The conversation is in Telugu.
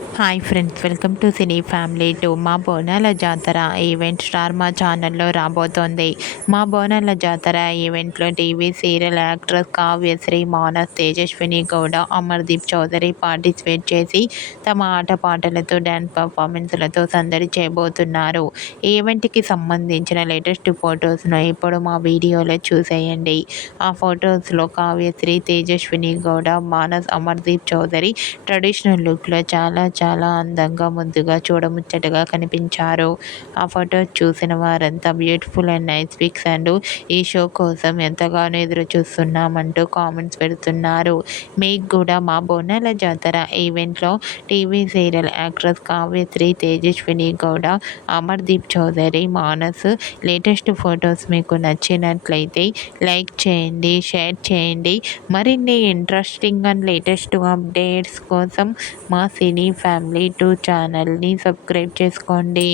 Hi friends, welcome to cine family to. మా బోనాల జాతర ఈవెంట్ స్టార్ మా ఛానల్లో రాబోతోంది. మా బోనాల జాతర ఈవెంట్లో TV serial actress Kavyasri, Manas, Tejaswini Gowda, Amardeep Chowdary participate చేసి తమ ఆటపాటలతో డ్యాన్స్ పర్ఫార్మెన్స్లతో సందడి చేయబోతున్నారు. ఈవెంట్కి సంబంధించిన లేటెస్ట్ ఫొటోస్ను ఇప్పుడు మా వీడియోలో చూసేయండి. ఆ ఫొటోస్లో కావ్యశ్రీ, తేజస్విని గౌడ, మానస్, అమర్దీప్ చౌదరి ట్రెడిషనల్ లుక్లో చాలా అందంగా, ముద్దుగా, చూడముచ్చటగా కనిపించారు. ఆ ఫొటోస్ చూసిన వారంతా beautiful and nice pics and ఈ షో కోసం ఎంతగానో ఎదురు చూస్తున్నామంటూ కామెంట్స్ పెడుతున్నారు. మీకు కూడా మా బోనాల జాతర ఈవెంట్లో TV serial actress Kavyasri, Tejaswini Gowda, Amardeep Chowdary, Manas latest photos మీకు నచ్చినట్లయితే లైక్ చేయండి, షేర్ చేయండి. మరిన్ని ఇంట్రెస్టింగ్ అండ్ లేటెస్ట్ అప్డేట్స్ కోసం మా సినీ ఫ్యామిలీ 2 ఛానల్ని సబ్స్క్రైబ్ చేసుకోండి.